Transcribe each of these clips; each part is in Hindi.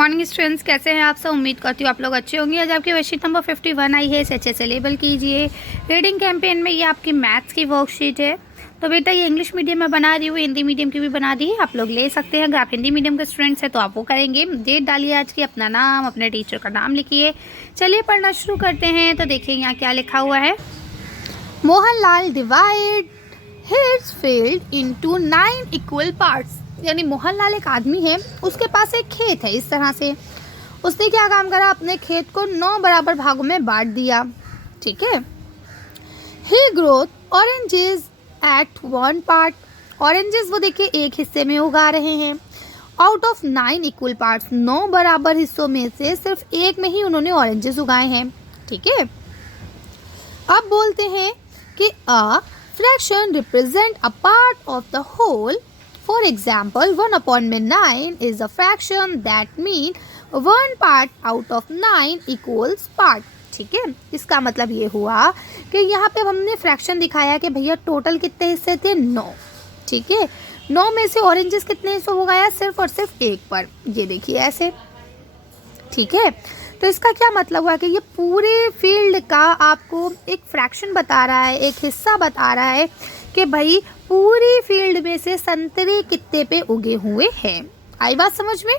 मॉर्निंग स्टूडेंट्स, कैसे हैं आप सब। उम्मीद करती हूँ आप लोग अच्छे होंगे। आज आपकी वर्कशीट नंबर 51 आई है, इसे अच्छे से लेबल कीजिए। रीडिंग कैंपेन में ये आपकी मैथ्स की वर्कशीट है। तो बेटा ये इंग्लिश मीडियम में बना रही हूँ, हिंदी मीडियम की भी बना दी है, आप लोग ले सकते हैं। अगर आप हिंदी मीडियम के स्टूडेंट्स हैं तो आप वो करेंगे। डेट डालिए आज की, अपना नाम, अपने टीचर का नाम लिखिए। चलिए पढ़ना शुरू करते हैं। तो देखिए यहाँ क्या लिखा हुआ है। Mohanlal divide his field into 9 equal parts. यानी मोहनलाल एक आदमी है, उसके पास एक खेत है। इस तरह से उसने क्या काम करा, अपने खेत को 9 बराबर भागों में बांट दिया। ठीक है। He growth oranges at 1 part. Oranges वो देखिए एक हिस्से में उगा रहे हैं। आउट ऑफ 9 इक्वल पार्ट्स, 9 बराबर हिस्सों में से सिर्फ एक में ही उन्होंने ऑरेंजेस उगाए हैं। ठीक है। अब बोलते हैं कि a fraction represent a part of the whole. For example, 1/9 is a fraction that mean 1 part out of 9 equals part। ठीक है। इसका मतलब ये हुआ कि यहाँ पे हमने फ्रैक्शन दिखाया कि भैया टोटल कितने हिस्से थे, 9। ठीक है। 9 में से ऑरेंजेस कितने हिस्सों को उगाया, सिर्फ और सिर्फ एक पर। ये देखिए ऐसे। ठीक है। तो इसका क्या मतलब हुआ कि ये पूरे फील्ड का आपको एक फ्रैक्शन बता रहा है, एक हिस्सा बता रहा है कि भाई पूरी फील्ड में से संतरे कितने पे उगे हुए हैं। आई बात समझ में।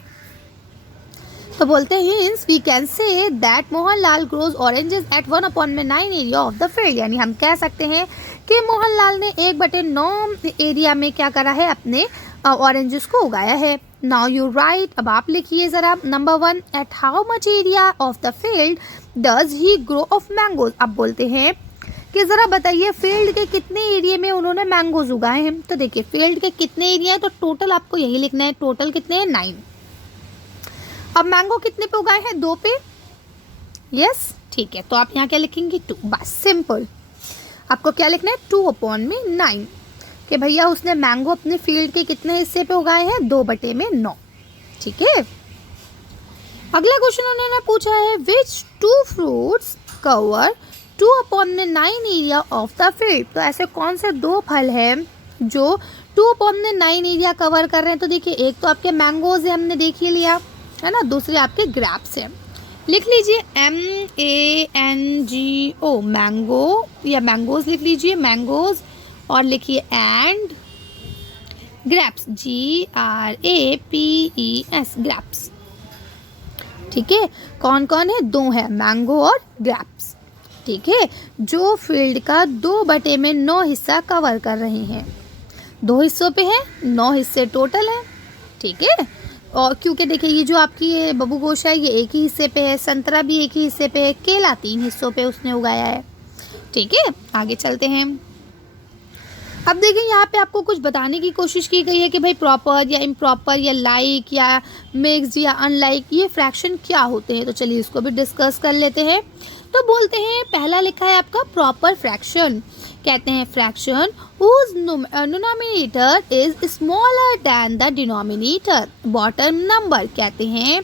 तो बोलते हैं hence we can say that Mohanlal grows oranges at 1/9 area of the field. यानी हम कह सकते हैं कि मोहनलाल ने 1/9 एरिया में क्या करा है, अपने ऑरेंजेस को उगाया है। Now you write. अब आप लिखिए जरा। Number 1, at how much area of the field does he grow of mangoes. अब बोलते हैं कि जरा बताइए फील्ड के कितने एरिया में उन्होंने मैंगोज उगाए हैं। तो देखिए फील्ड के कितने एरिया है, तो टोटल आपको यही लिखना है। टोटल कितने हैं, 9। अब मैंगो कितने पे उगाए हैं, 2 पे। यस ठीक है। तो आप यहाँ क्या लिखेंगे, 2। बस सिंपल। आपको क्या लिखना है, 2/9 कि भैया उसने मैंगो अपने फील्ड के कितने हिस्से पे उगाए हैं, 2/9। ठीक है। अगला क्वेश्चन उन्होंने पूछा है विच 2 fruits cover 2/9 area of the field. तो ऐसे कौन से 2 फल हैं जो 2/9 एरिया कवर कर रहे हैं। तो देखिए एक तो आपके मैंगोज है, हमने देख ही लिया है ना। दूसरे आपके ग्रैप्स हैं। लिख लीजिए MANGO, मैंगो या मैंगोज लिख लीजिए, मैंगोज। और लिखिए एंड ग्रैप्स, GRAPES, ग्रैप्स। ठीक है। कौन कौन है, 2 है, मैंगो और ग्रैप्स। ठीक है। जो फील्ड का 2/9 हिस्सा कवर कर रहे हैं। 2 हिस्सों पे है, 9 हिस्से टोटल है। ठीक है। और क्योंकि देखिए ये जो आपकी ये बबू गोशा है, ये एक ही हिस्से पे है, संतरा भी एक ही हिस्से पे है, केला 3 हिस्सों पे उसने उगाया है। ठीक है। आगे चलते हैं। अब देखिए यहाँ पे आपको कुछ बताने की कोशिश की गई है कि भाई प्रॉपर या इम्प्रॉपर या लाइक या मिक्स्ड या अनलाइक ये फ्रैक्शन क्या होते हैं। तो चलिए इसको भी डिस्कस कर लेते हैं। तो बोलते हैं पहला लिखा है आपका प्रॉपर फ्रैक्शन। कहते हैं fraction whose denominator is smaller than the denominator bottom number। कहते हैं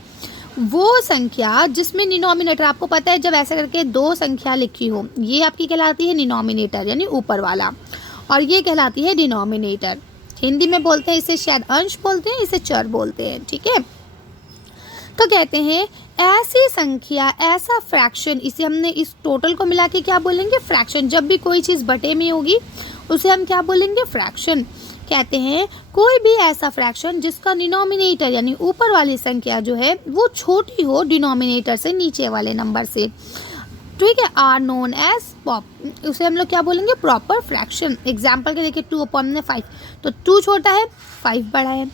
वो संख्या जिसमें डिनोमिनेटर, आपको पता है जब ऐसे करके 2 संख्या लिखी हो, ये आपकी कहलाती है डिनोमिनेटर यानी ऊपर वाला, और ये कहलाती है डिनोमिनेटर। हिंदी में बोलते हैं इसे शायद अंश बोलते हैं, इसे चर बोलते हैं। ठीक है। तो कहते हैं ऐसी संख्या, ऐसा फ्रैक्शन, इसे हमने इस टोटल को मिला के क्या बोलेंगे, फ्रैक्शन। जब भी कोई चीज़ बटे में होगी उसे हम क्या बोलेंगे, फ्रैक्शन। कहते हैं कोई भी ऐसा फ्रैक्शन जिसका डिनोमिनेटर यानी ऊपर वाली संख्या जो है वो छोटी हो डिनोमिनेटर से, नीचे वाले नंबर से। ठीक है। आर नोन एज पॉप, उसे हम लोग क्या बोलेंगे, प्रॉपर फ्रैक्शन। एग्जाम्पल के देखिए 2/5, तो 2 छोटा है, 5 बड़ा है।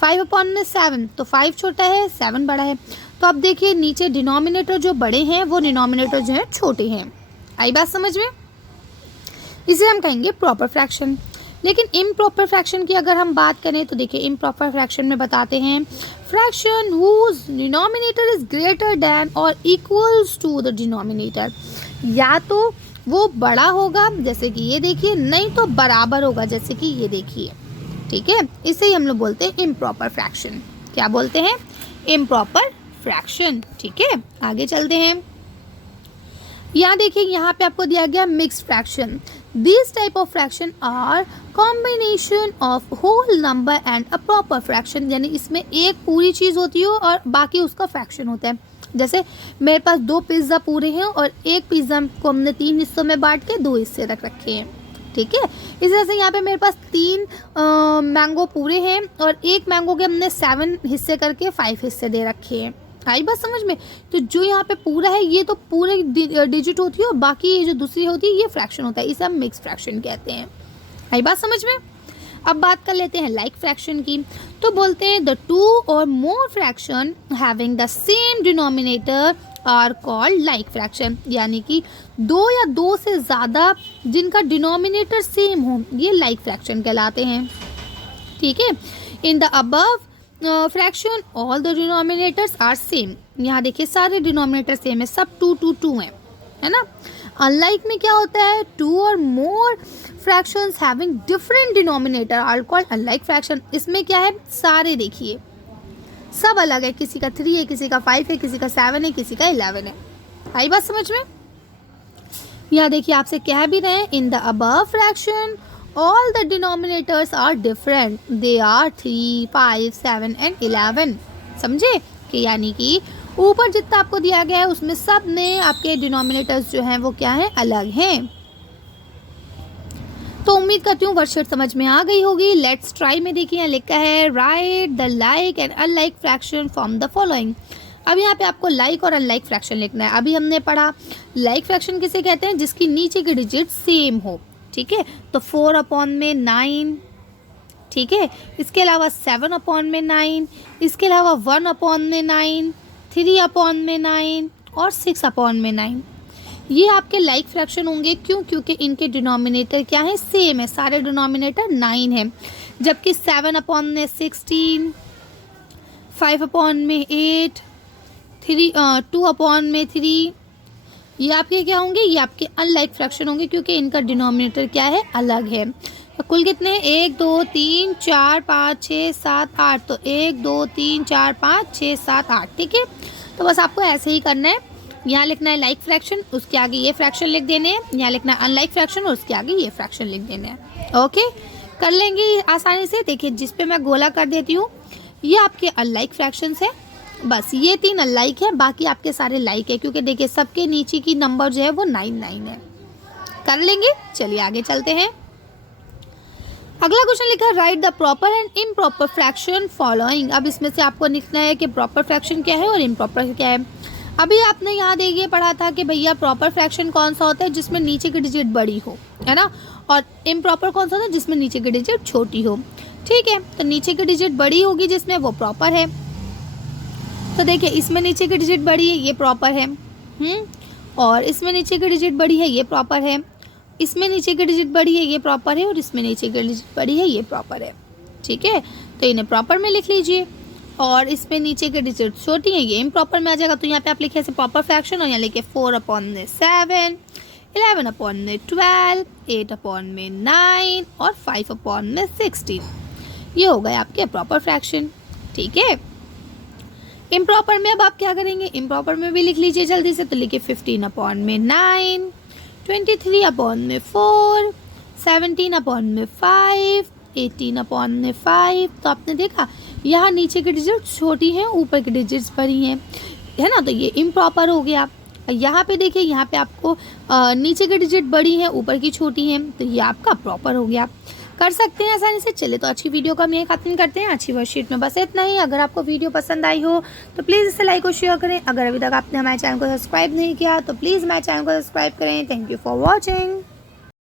5/7, तो 5 छोटा है, 7 बड़ा है। तो अब देखिए नीचे डिनोमिनेटर जो बड़े हैं वो डिनोमिनेटर जो है छोटे हैं। आई बात समझ में। इसे हम कहेंगे प्रॉपर फ्रैक्शन। लेकिन इम्प्रॉपर फ्रैक्शन की अगर हम बात करें तो देखिए इम्प्रॉपर फ्रैक्शन में बताते हैं fraction whose denominator is greater than और इक्वल्स टू द डिनोमिनेटर। या तो वो बड़ा होगा जैसे कि ये देखिए, नहीं तो बराबर होगा जैसे कि ये देखिए। ठीक है। इसे ही हम लोग बोलते हैं इम्प्रॉपर फ्रैक्शन। क्या बोलते हैं, इम्प्रॉपर फ्रैक्शन। ठीक है। आगे चलते हैं। यहाँ देखिए यहाँ पे आपको दिया गया mix fraction. These type of fraction are combination of whole number and a proper fraction, यानी इसमें एक पूरी चीज़ होती है और बाकी उसका फ्रैक्शन होता है। जैसे मेरे पास 2 पिज़्ज़ा पूरे हैं और एक पिज़्ज़ा को हमने 3 हिस्सों में बांट के 2 हिस्से रख रखे हैं, ठीक है। इस तरह से यहाँ पे मेरे पास 3 मैंगो पूरे हैं और एक मैंगो के हमने 7 हिस्से करके 5 हिस्से दे रखे हैं। आई बात समझ में? तो जो यहाँ पे पूरा है ये तो पूरे डिजिट होती है और बाकी ये जो दूसरी होती है ये फ्रैक्शन होता है, इसे हम मिक्स फ्रैक्शन कहते हैं। आई बात समझ में? अब बात कर लेते हैं लाइक फ्रैक्शन की। तो बोलते हैं द 2 और more fraction having the same denominator are called like fraction, यानी कि 2 या 2 से ज़्यादा जिनका डिनोमिनेटर सेम हो ये लाइक फ्रैक्शन कहलाते हैं, ठीक है। In the above fraction all the denominators are same, यहाँ देखिए सारे डिनोमिनेटर सेम है, सब 2 2 2 है ना। अनलाइक में क्या होता है, 2 और more fractions having different denominator are called unlike fraction. इसमें क्या है, सारे देखिए सब अलग है, किसी का 3 है, किसी का 5 है, किसी का 7 है, किसी का 11 है। आई बात समझ में? यहाँ देखिए आपसे कह भी रहे हैं in the above fraction all the denominators are different, they are 3 5 7 and 11। समझे कि यानी कि ऊपर जितना आपको दिया गया है उसमें सब में आपके डिनोमिनेटर्स जो हैं वो क्या हैं, अलग हैं। तो उम्मीद करती हूँ वर्कशीट समझ में आ गई होगी। लेट्स ट्राई में देखिए यहाँ लिखा है right the like and unlike fraction from the following. अब यहाँ पे आपको लाइक और अनलाइक फ्रैक्शन लिखना है। अभी हमने पढ़ा लाइक फ्रैक्शन किसे कहते हैं, जिसकी नीचे के डिजिट सेम हो, ठीक है। तो 4/9, ठीक है। इसके अलावा 7/9, इसके अलावा 1/9, 3/9 और 6/9, ये आपके लाइक फ्रैक्शन होंगे। क्यों? क्योंकि इनके डिनोमिनेटर क्या है, सेम है, सारे डिनोमिनेटर 9 है। जबकि 7/16, 5/8, 2/3 ये आपके क्या होंगे, ये आपके अनलाइक फ्रैक्शन होंगे क्योंकि इनका डिनोमिनेटर क्या है, अलग है। तो कुल कितने हैं, 1 2 3 4 5 6 7 8, तो 1 2 3 4 5 6 7 8, ठीक है। तो बस आपको ऐसे ही करना है, यहाँ लिखना है लाइक फ्रैक्शन, उसके आगे ये फ्रैक्शन लिख देने हैं, यहाँ लिखना है अनलाइक फ्रैक्शन और उसके आगे ये फ्रैक्शन लिख देने हैं। ओके, कर लेंगे आसानी से। देखिए जिस पे मैं गोला कर देती हूँ ये आपके अनलाइक फ्रैक्शंस है, बस ये 3 अनलाइक है, बाकी आपके सारे लाइक है क्योंकि देखिए सबके नीचे की नंबर जो है वो 9 9 है। कर लेंगे, चलिए आगे चलते हैं। अगला क्वेश्चन लिखा है right the proper and improper fraction following. अब इसमें से आपको लिखना है कि प्रॉपर फ्रैक्शन क्या है और इम्प्रॉपर क्या है। अभी आपने यहाँ देखिए पढ़ा था कि भैया प्रॉपर फ्रैक्शन कौन सा होता है, जिसमें नीचे की डिजिट बड़ी हो, है ना, और इम्प्रॉपर कौन सा होता है, जिसमें नीचे की डिजिट छोटी हो, ठीक है। तो नीचे की डिजिट बड़ी होगी जिसमें, वो प्रॉपर है। तो देखिए इसमें नीचे की डिजिट बड़ी है, ये प्रॉपर है, और इसमें नीचे की डिजिट बड़ी है, ये प्रॉपर है। इसमें नीचे की डिजिट बड़ी है, ये प्रॉपर है, और इसमें नीचे की डिजिट बड़ी है, ये प्रॉपर है, ठीक है। तो इन्हें प्रॉपर में लिख लीजिए, और इसमें नीचे की डिजिट छोटी है, ये इम्प्रॉपर में आ जाएगा। तो यहाँ पे आप लिखे ऐसे प्रॉपर फ्रैक्शन, और यहाँ लिखे 4/7, 11/12, 8/9 और 5/16, ये हो गए आपके प्रॉपर फ्रैक्शन, ठीक है। इम्प्रॉपर में अब आप क्या करेंगे, इम्प्रॉपर में भी लिख लीजिए जल्दी से। तो लिखिए 15/9, 23/4, 17/5, 18/5। तो आपने देखा यहाँ नीचे की डिजिट छोटी हैं, ऊपर की डिजिट्स बड़ी हैं, है ना, तो ये इम्प्रॉपर हो गया। यहाँ पे देखिए, यहाँ पे आपको नीचे की डिजिट बड़ी हैं, ऊपर की छोटी हैं, तो ये आपका प्रॉपर हो गया। कर सकते हैं आसानी से। चलिए तो अच्छी वीडियो का हम यही खत्म करते हैं। अच्छी वर्कशीट में बस इतना ही। अगर आपको वीडियो पसंद आई हो तो प्लीज़ इसे लाइक और शेयर करें। अगर अभी तक आपने हमारे चैनल को सब्सक्राइब नहीं किया तो प्लीज़ हमारे चैनल को सब्सक्राइब करें। Thank you for watching.